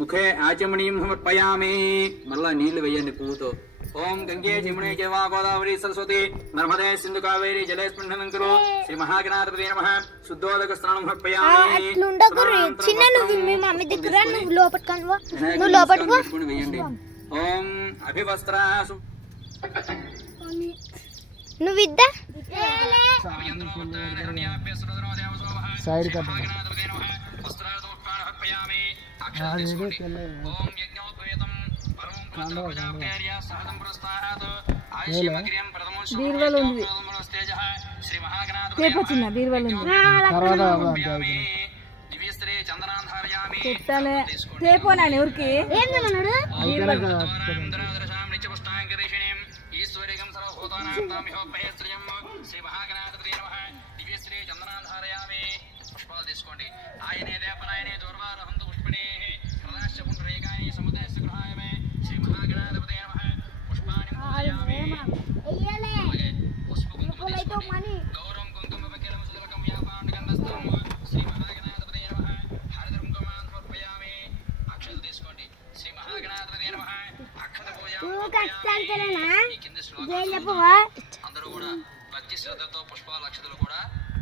ముఖే ఆచమనీయం సమర్పయామి. మళ్ళా నీళ్లు వేయండి పువ్వుతో. ఓం గంగే జమునే చైవ గోదావరి సరస్వతి నర్మదే సింధు కావేరి జలేస్మిన్ కురు శ్రీ మహాగణాధిపతే నమః. శుద్ధోదక స్నానం సమర్పయామి. చిన్న నువ్వు మీ మమ్మీ దగ్గర నువ్వు లోపట్టుకోవా, నువ్వు లోపట్టుకో వేయండి. ఓం అభివస్త్రాసు నువ్వు ఇద్దా సైడ్ కట్ బీర్వాల్ ఉంది, తేపొచ్చిందా బీర్వాల్ ఉంది చెప్తాలే తేపోనాను ఎవరికి పుష్పాలు తీసుకోండి. ఆయనే దేపనాయనే దూర్వారహంతు పుష్పణే హృదాశ్చ పుండరీకాని సముద్రస్య గృహాయమే శ్రీ మహాగణాధిపతే నమః. పుష్పాణి పూజయామి. పుష్పకుంకుమని గౌరవం కుంకుమ బకేలం సులకం యాపాండ గంధస్థం శ్రీ మహాగణాధిపతే నమః. హరిద్ర కుంకుమాన్ సమర్పయామి. అక్షతలు తీసుకోండి. శ్రీ మహాగణాధిపతే నమః. అక్షత పూజ ఈ కింది శ్లోకాలు అందరూ కూడా భక్తి శ్రద్ధతో పుష్పాలు అక్షతలు కూడా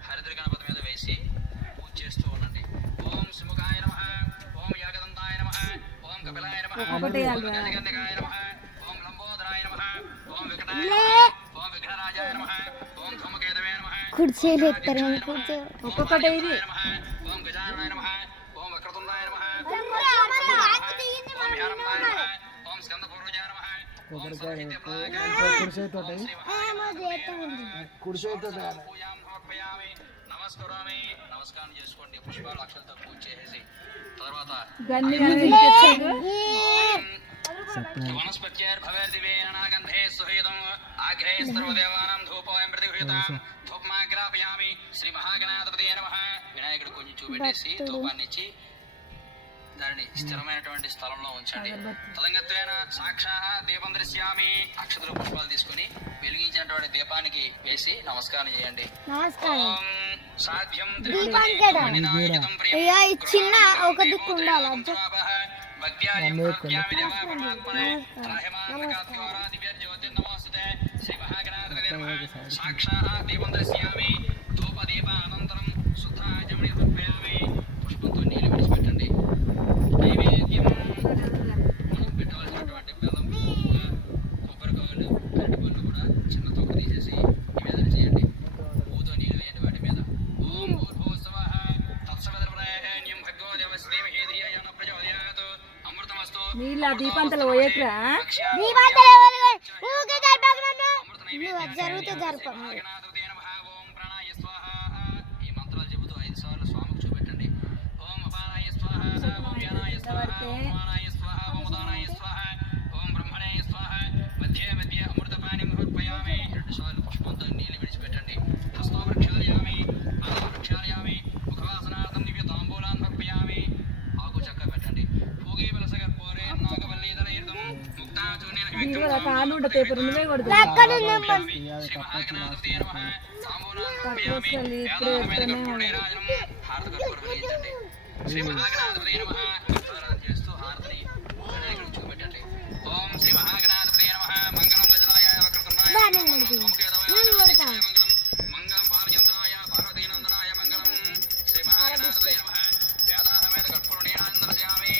హరిద్ర గణపతి మీద వేసి పూజ చేస్తూ ఉండండి. ఓం సుముఖాయ నమః. ఓం యాగదంతాయ నమః. ఓం కపిలాయ నమః. ఓం గజగంధికాయ నమః. ఓం లంబోదరాయ నమః. ఓం వికటాయ నమః. ఓం విఘ్నరాజాయ నమః. ఓం ధూమకేతవే నమః. కుర్చీలు ఎత్తారు ఒక్కొక్కటి ఇది. ఓం గజాననాయ నమః. ఓం వక్రతుండాయ నమః. ఓం యారంబాయ నమః. ఓం స్కందపూర్వజాయ నమః. ఓం నమస్కారమే. నమస్కారం చేసుకోండి. పుష్పాలు అక్షలతో పూజ చేసేసి తర్వాత వనస్పత్యర్భవేర్దివేనాగంధే సుహేదం ఆగ్రే సర్వదేవానాం ధూపోయం ప్రతిగృహీతాం ధూపమాగ్రాపయామి. శ్రీ మహాగణాధిపతే నమః. వినాయకుడు కొంచెం చూపెట్టేసి ధూపాన్ని ఇచ్చి దానిని స్థిరమైనటువంటి స్థలంలో ఉంచండి. తదంగత్వేన సాక్షాహ దీపం దృశ్యామి. అక్షతలు పుష్పాలు తీసుకుని వెలిగించినటువంటి దీపానికి వేసి నమస్కారం చేయండి. ఓం సాధ్యం చిన్న ఒక దిక్కు ఉండాలి. సాక్షాహ దీపం దృశ్యామి. ధూప దీప అనంతరం శుద్ధాచమని సమర్పయామి. పుష్పంతో నీళ్లు విడిచిపెట్టండి. నైవేద్యం మనం పెట్టవలసినటువంటి బెల్లం, కొబ్బరికాయలు, అరటిపళ్ళు కూడా చిన్న తొక్క తీసేసి నివేదన చేయండి. పూతో నీళ్ళు వేయండి వాటి మీద. ఓం భూర్భువస్సువః తత్సవితుర్వరేణ్యం భర్గో దేవస్య ధీమహి ధియో యో నః ప్రచోదయాత్. అమృతమస్తు. నీళ్ళ దీపంతలు పోయట్రా జరుగుతూ జరుపు. ఓం ప్రాణాయ స్వాహ. ఈ మంత్రాలు చెబుతూ 5 సార్లు స్వామికి చూపెట్టండి. ఓం అపానాయ స్వాహ. ఓం వ్యానాయ స్వాహ. ఓం మానాయ స్వాహ. ఓం ఉదానాయ స్వాహ. ఓం బ్రహ్మణే స్వాహ. మధ్య మధ్య అమృతపాని సమర్పయామి. 2 సార్లు పుష్పంతో నీళ్లు విడిచిపెట్టండి. హస్తో ప్రక్షాళయామి. పాదం ప్రక్షాళయామి. ముఖవాసనార్థం దివ్య తాంబూలాన్ సమర్పయామి. ఆకు చక్క పెట్టండి. పూగే బలసగర్పూరే నాగవల్లీదలైర్దం ముక్తాచూర్ణేన బీర్వాల్ కానుండ పేపర్ నువ్వే కొడుతు శ్రీ మహాగణాధిపతే నమః. తాంబూలాన్ సమర్పయామి. వేదాహమేధకర్పూరేరాజనం హారతకర్పూరం వెలిగించండి. శ్రీ మహాగణాధిపతే నమః. దీపారాధన చేస్తూ హారతిని వినాయకుడికి చూపెట్టండి. ఓం శ్రీ మహాగణాధిపతే నమః. మంగళం గజరాయ వక్రతుండాయ మంగళం ధూమకేతవే మంగళం మంగళం పాలయంత్రాయ పార్వతీనందనాయ మంగళం. శ్రీ మహాగణాధిపతే నమః. వేదాహమేధకర్పూరేణానందరయామి.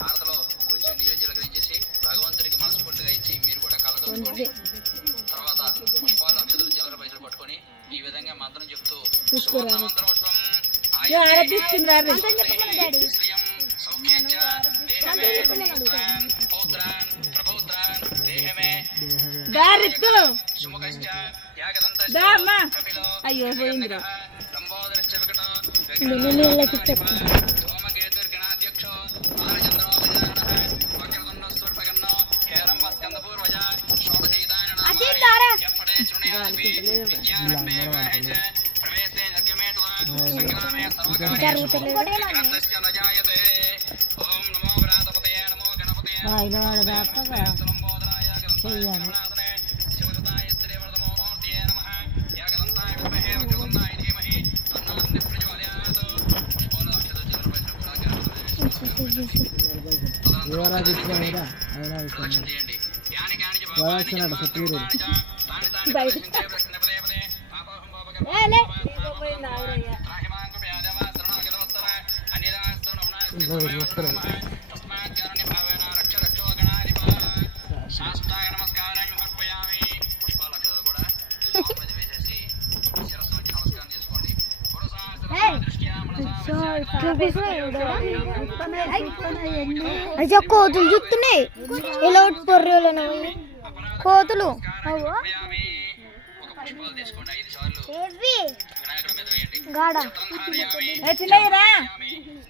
హారతిలో కొంచెం నీళ్ళు చిలకరించేసి భగవంతుడికి మనస్ఫూర్తిగా ఇచ్చి మీరు కూడా కలగలుచుకోండి. తర్వాత పుష్పాలు అక్షతలు చిల్లర పైసలు పట్టుకొని ఈ విధంగా మంత్రం చెప్తూ సువర్ణ మంత్రం పుష్పం శ్రియం సౌఖ్యంచ దేహమే పుత్రాన్ పౌత్రాన్ ప్రపౌత్రాన్ దేహమే సుముఖశ్చ యాగదంతశ్చ కపిలో అయ్యో పోయిందిరా. లంబోదరశ్చ వికటో ధూమకేతుర్గణాధ్యక్షో బాలచంద్రో గజాననః వక్రతుండో సూర్పకర్ణో హేరంబ స్కందపూర్వజ షోడశీతాయన ఎప్పడే శృణయామి విద్యారంభే వాహేచ ప్రవేశే అగ్యమేతవ సంగ్రామే సర్వకార్యేషు న జాయతే. ఓం నమో వ్రాతపతయే నమో గణపతయే లంబోదరాయ గణపతయే శివసుతాయ శ్రీవర్ధమో మూర్తయే నమః. యాగదంతాయ విద్మహే వక్రతుండాయ ధీమహి తన్నో ప్రచోదయాత్. పుష్పాలు అక్షతలు చిల్లర పైసలు కూడా వివరాలు ఇచ్చారా అయినా ప్రదక్షిణ చేయండి. యాని కానిచ వచ్చినాడు సత్యవీరుడు తాని తాని ప్రదక్షించే ప్రదక్షిణ పదే పదే పాపహం పాపకం పోయింది ఆవిడయ్య. రాహిమాంకం యాదవ శరణాగతవత్సల అనిరాస్తరణమున తస్మాత్ కారణి భావేన రక్ష రక్షో గణాధిప శాస్త్రాయ నమస్కారం అర్పయామి. పుష్పాలక్షలు కూడా స్వామిది వేసేసి శిరస్సు వచ్చి నమస్కారం చేసుకోండి. పురుషాస్త్ర దృష్ట్యా అయ్యో కోతులు చూస్తున్నాయి ఎలా పొర్రెలను కోతులు అర్పయామి. ఒక పుష్పాలు తీసుకోండి 5 సార్లు వినాయకుడి మీద వేయండి. గాడ ధారయామి చిన్నయ్యరా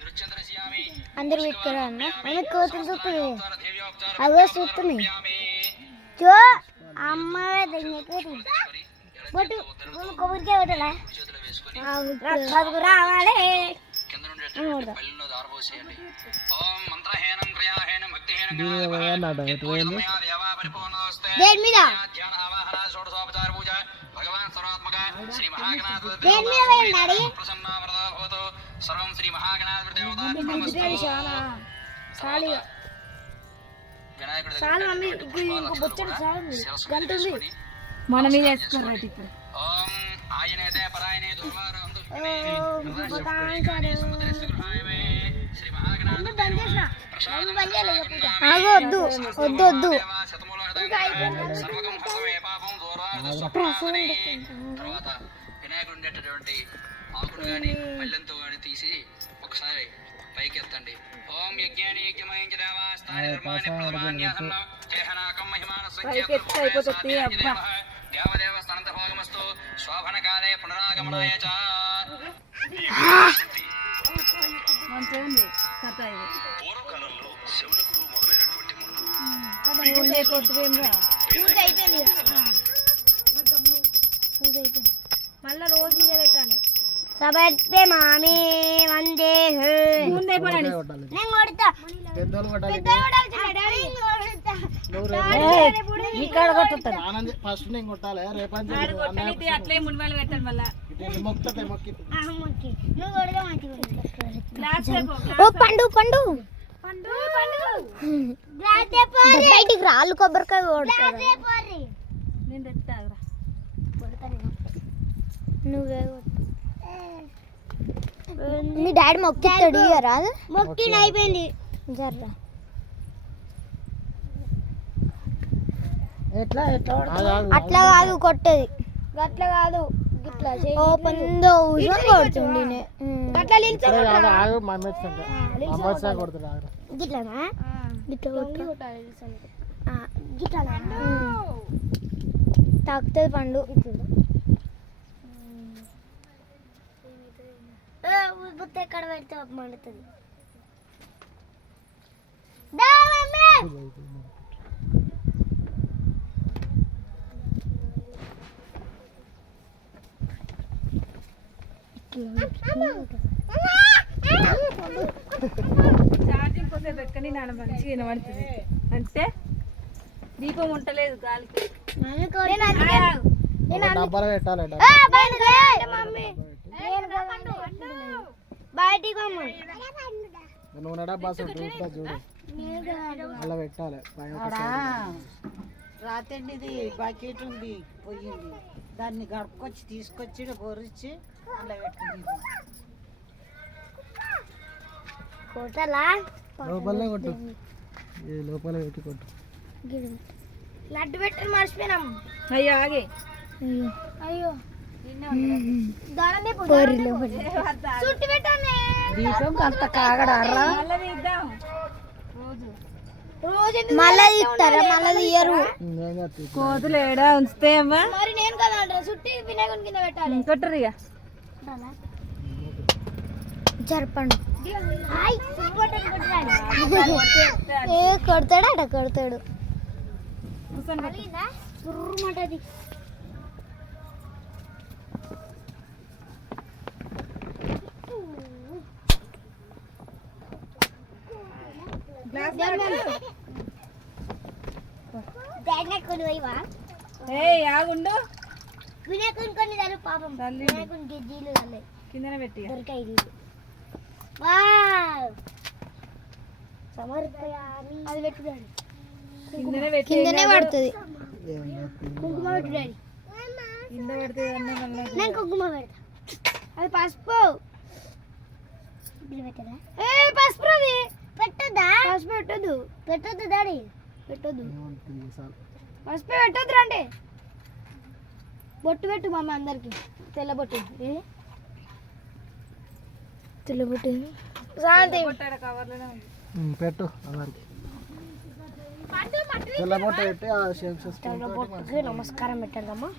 నృత్యం దర్శయామి. అందరు పెట్టుకురా అన్న ఆమె కోతులు చూస్తున్నాయి దేవ్యోపచార అవే చూస్తున్నాయి చో అమ్మ బొట్టు కొబ్బరికాయ పెట్టాలా చేతులు వేసుకొని రావాలి కింద నుండి పల్లెల్లో దారపోసేయండి. ఓం మంత్రహీనం క్రియాహీనం భక్తిహీనం దేవా పరిపూర్ణోస్తే దేని మీద ధ్యాన ఆవాహన షోడశోపచార పూజ భగవాన్ సర్వాత్మక శ్రీ మహాగణాధిపతి దేని మీద వేయండి ప్రసన్న వరదా భవతు సర్వం శ్రీ మహాగణాధిపతి దేవతార్పణమస్తు. వినాయకుడి దగ్గర శిరస్సు మీద వేసుకొని మన మీద వేసుకోరు రైట్ ఇప్పుడు. ఓం ఆయనేతే పరాయనే దుర్వారం దుష్మే శ్రీ మహాగణాధిపతి ఆగు వద్దు వద్దు వద్దు సర్వకం హస్తమే పాపం దూరార్థస్వప్నాసనే. తర్వాత వినాయకుడు ఉండేటటువంటి ఆకును గాని పల్లెంతో గాని తీసి ఒకసారి పైకి ఎత్తండి. ఓం యజ్ఞాని యజ్ఞమయం చ దేవాస్తాని ధర్మాని ప్రథమాన్యాసన్న చేహనాకం పైకి ఎత్తే అయిపోతుంది అబ్బా. దేవదేవ స్థానంత భోగమస్తు శోభనకాలే పునరాగమనాయ చ. మంచిగా ఉంది కథ ఇది. పూర్వకాలంలో శివునకుడు మొదలైనటువంటి మునులు పూజ అయిపోతుందా పూజ అయిపోయింది మళ్ళా రోజు ఇదే పెట్టాలి సబర్పే మామి వందే ముందే పడండి. నేను కొడతా పెద్దోళ్ళు కొట్టాలి ఇక్కడ కొట్టుతారు ఆనంద్ ఫస్ట్ నేను కొట్టాలి రేపంచి కొట్టనిది అట్లే మునివాళ్ళు పెట్టాలి మళ్ళా. మొక్కుతే మొక్కి నువ్వు కొడతా మంచి గ్లాస్ లేపో, ఓ పండు పండు బయటికి రాళ్ళు కొబ్బరికాయ కొడతారు నేను తెస్తాగురా. నువ్వే మీ డాడీ మొక్కిస్తాడు రాదు మొక్కిన అయిపోయింది జర్రా అట్లా కాదు కొట్టేది అట్లా కాదు ఓపెన్ కొడుతుంది గిట్లనా గిట్లా తాకుతుంది పండు గుత్త ఎక్కడ పెడితే మండుతుంది ఛార్జింగ్ కోసం పెట్టుకొని నాన్న మంచిగా వినబడుతుంది. అంటే దీపం ఉంటలేదు గాలికి. డబ్బాలు పెట్టాలి బయటికి నూనె డబ్బా చూడు అలా పెట్టాలి రాతండిది బకెట్ ఉంది పోయింది దాన్ని గడుపుకొచ్చి తీసుకొచ్చి బొరిచి అలా పెట్టింది కొట్టలా లోపలనే కొట్టు లోపల పెట్టి కొట్టు లడ్డు పెట్టి మర్చిపోయినాం అయ్యో ఆగే అయ్యో చుట్టు పెట్టానే దీపం అంత కాగడారా మళ్ళీ తీద్దాం. మళ్ళీ ఇస్తారా మళ్ళీ తీయరు కోతులు ఏడా ఉంచితే అమ్మా మరి నేను కదా అంటారు చుట్టి వినాయకుని కింద పెట్టాలి కొట్టరు ఇక. జరపండి ఏ కొడతాడు అట కొడతాడు సుర్రుమంటది ఏయ్ ఆగుండు. వినాయకుని కొన్ని తల్లి పాపం తల్లి. వినాయకుని గిజ్జీలు తల్లి కిందనే పెట్టి దొరికాయి వావ్ సమర్పయామి అది పెట్టు డాడీ కిందనే పెట్టి కిందనే పడుతుంది ఏమన్నా కుంకుమ పెట్టు డాడీ కింద పడితే అన్న మళ్ళీ నేను కుంకుమ పెడతా అది పసుపు ఏ పసుపు అది పెట్టొద్దా పసుపు పెట్టొద్దు పెట్టొద్దు డాడీ పెట్టొద్దు ఏమంటుంది సార్ పసుపు పెట్టొద్దు రండి బొట్టు పెట్టు మమ్మీ అందరికి తెల్ల బొట్టు ఇది తెల్ల బొట్టు శాంతి కొట్టాడు కవర్లోనే ఉంది. పెట్టు అందరికి తెల్లబొట్ట పెట్టి ఆ షేప్ తెల్ల బొట్టుకి నమస్కారం పెట్టండమ్మా